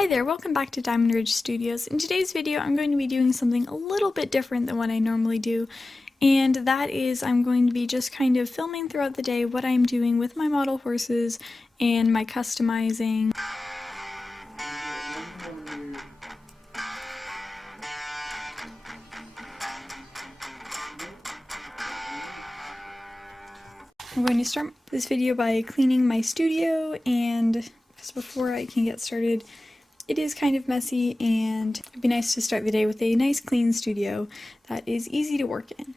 Hi there, welcome back to Diamond Ridge Studios. In today's video, I'm going to be doing something a little bit different than what I normally do, and that is I'm going to be just kind of filming throughout the day what I'm doing with my model horses and my customizing. I'm going to start this video by cleaning my studio, and just before I can get started, it is kind of messy, and it'd be nice to start the day with a nice clean studio that is easy to work in.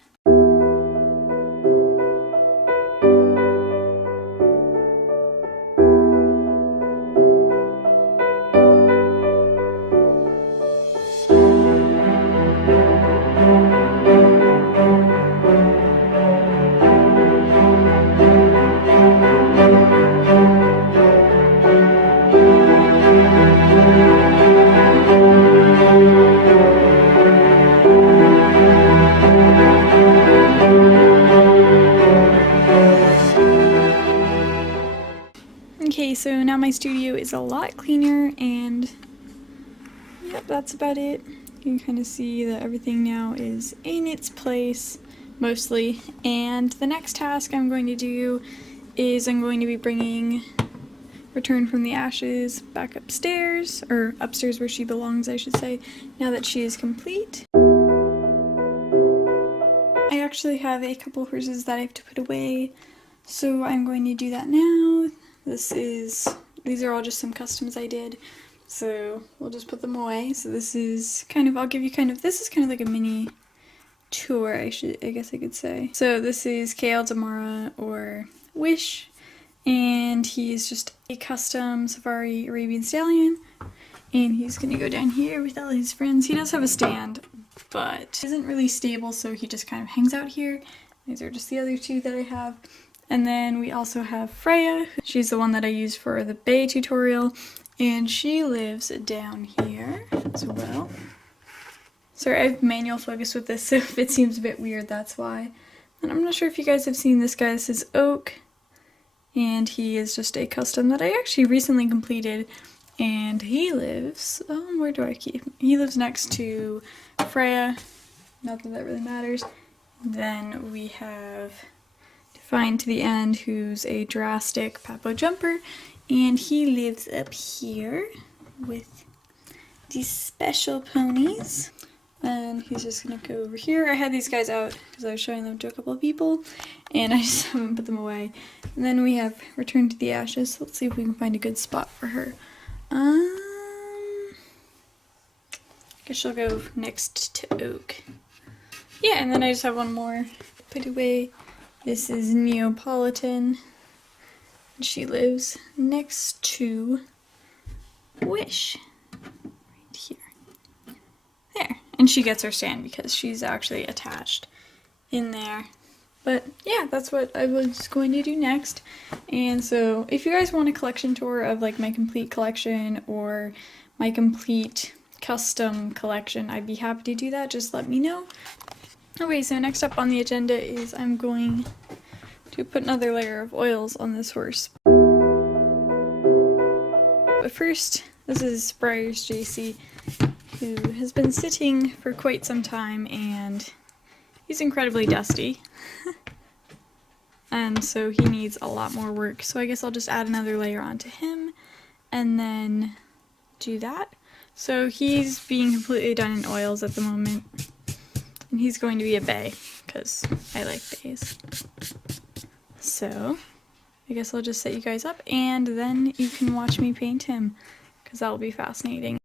Okay, so now my studio is a lot cleaner, and yep, that's about it. You can kind of see that everything now is in its place, mostly. And the next task I'm going to do is I'm going to be bringing Return from the Ashes back upstairs, or upstairs where she belongs, I should say, now that she is complete. I actually have a couple horses that I have to put away, so I'm going to do that now. These are all just some customs I did, so we'll just put them away. So this is kind of, this is kind of like a mini tour, I guess I could say. So this is Kale, Damara, or Wish, and he's just a custom Safari Arabian Stallion, and he's gonna go down here with all his friends. He does have a stand, but isn't really stable, so he just kind of hangs out here. These are just the other two that I have. And then we also have Freya. She's the one that I used for the Bay tutorial, and she lives down here as well. Sorry, I have manual focus with this, so if it seems a bit weird, that's why. And I'm not sure if you guys have seen this guy. This is Oak, and he is just a custom that I actually recently completed, and he lives, where do I keep him? He lives next to Freya, not that that really matters. Then we have Fine to the End, who's a drastic Papo jumper, and he lives up here with these special ponies. And he's just gonna go over here. I had these guys out because I was showing them to a couple of people, and I just haven't put them away. And then we have Return to the Ashes. So let's see if we can find a good spot for her. Guess she'll go next to Oak. Yeah, and then I just have one more put away. This is Neapolitan. She lives next to Wish, right here. There. And she gets her stand because she's actually attached in there. But yeah, that's what I was going to do next. And so if you guys want a collection tour of like my complete collection or my complete custom collection, I'd be happy to do that. Just let me know. Okay, so next up on the agenda is I'm going to put another layer of oils on this horse. But first, this is Paintingfriars JC, who has been sitting for quite some time, and he's incredibly dusty. And so he needs a lot more work, so I guess I'll just add another layer onto him and then do that. So he's being completely done in oils at the moment. And he's going to be a bay, because I like bays. So, I guess I'll just set you guys up, and then you can watch me paint him, because that'll be fascinating.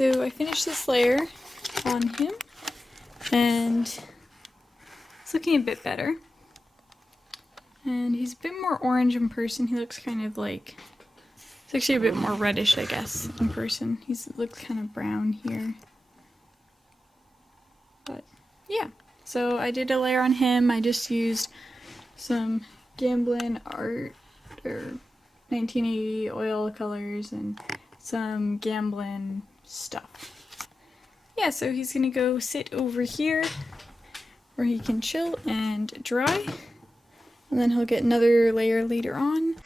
So I finished this layer on him, and it's looking a bit better. And he's a bit more orange in person. He looks kind of like, it's actually a bit more reddish, I guess, in person. He looks kind of brown here. But yeah, so I did a layer on him. I just used some Gamblin Art or 1980 oil colors and some Gamblin stuff. Yeah, so he's gonna go sit over here where he can chill and dry. And then he'll get another layer later on.